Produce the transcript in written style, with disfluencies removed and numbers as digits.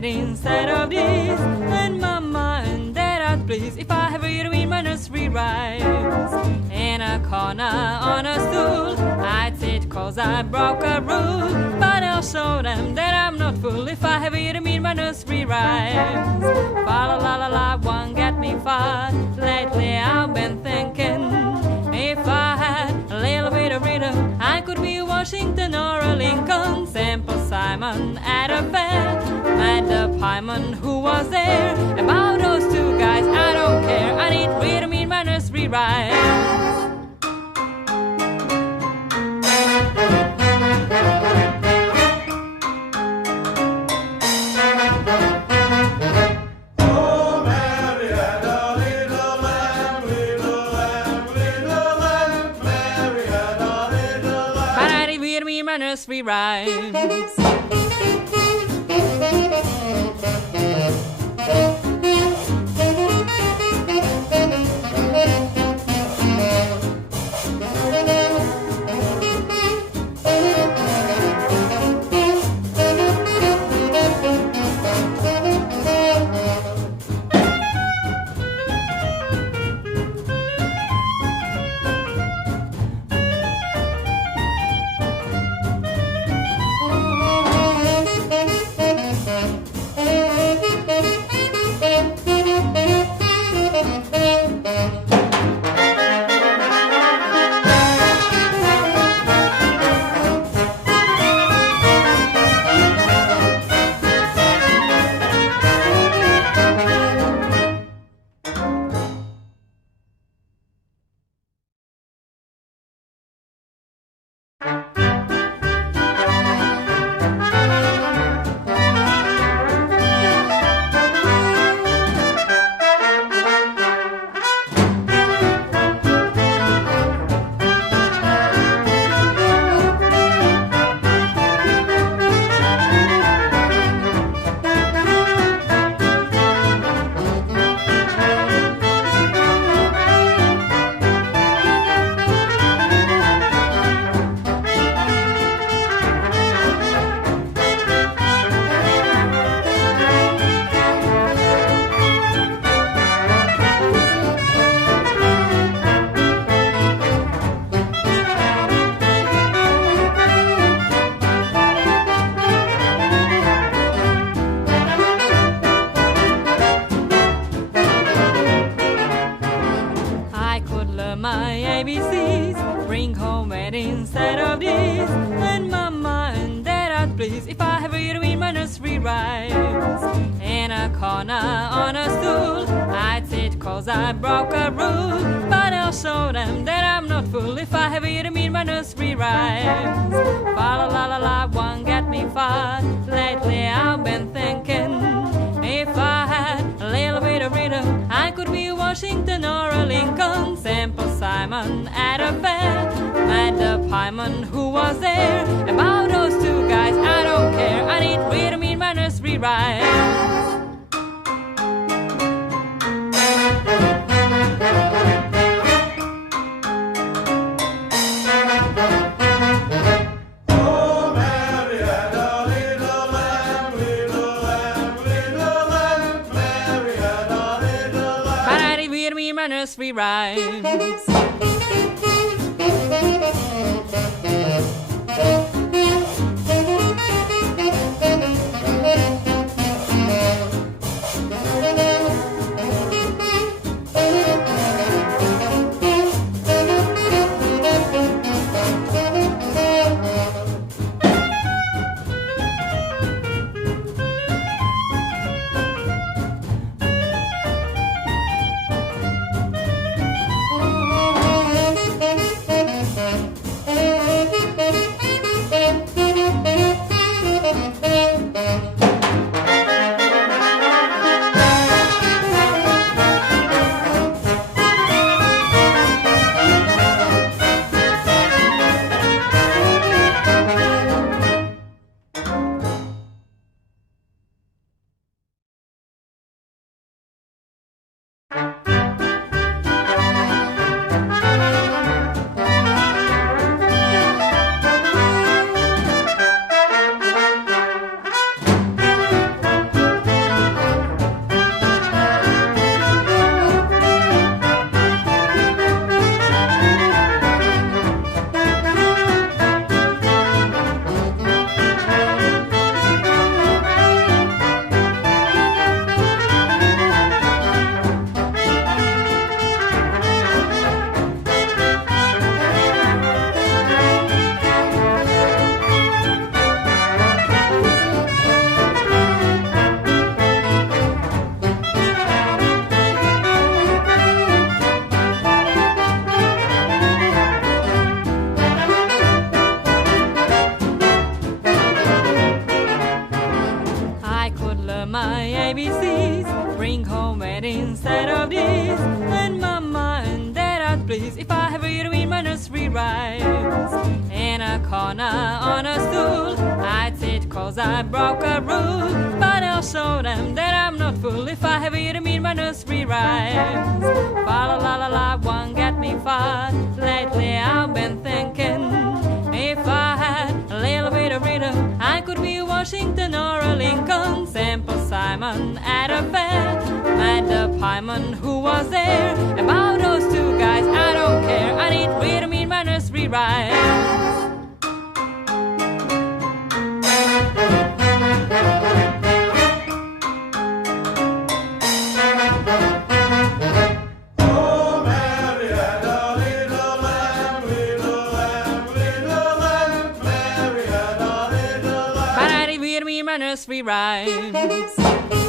homemade instead of this. And Mama and Dad are pleased if I have you in my nursery rhymes. In a corner on a stool, I'd sit 'cause I broke a rule. But I'll show them that I'm not fool if I have you in my nursery rhymes. Fa la la la la won't get me far. Lately I've been thinking, if I had a little bit of rhythm, I could be Washington or a Lincoln. Simple Simon at a fair met the pieman who was there. About those two guys I don't care, I need rhythm in my nursery rhymes. Nursery rhymes. ABCs, bring home it instead of this. And Mama and Dad are pleased if I have you in my nursery rhymes. In a corner on a stool, I'd sit 'cause I broke a rule. But I'll show them that I'm not fool if I have you in my nursery rhymes. Fa la la la la won't get me far. Lately I've been thinking, if I had a little bit of rhythm, I could be Washington or a Lincoln. Simple Simon at a fair met the pieman who was there. About those two guys I don't care, I need rhythm in my nursery rhymes. Nursery rhymes. my ABCs, bring home and instead of these. And Mama and Dad, please, if I have you to read my nursery rhymes. In a corner on a stool, I'd sit 'cause I broke a rule. But I'll show them that I'm not fool if I have you to read my nursery rhymes. Fa la la la la won't get me far. Lately I've been thinking, if I had a little bit of rhythm, I could be Washington or a Lincoln. Simple Simon at a fair met the pieman who was there. About those two guys, I don't care. I need rhythm in my nursery rhymes. Nursery rhymes.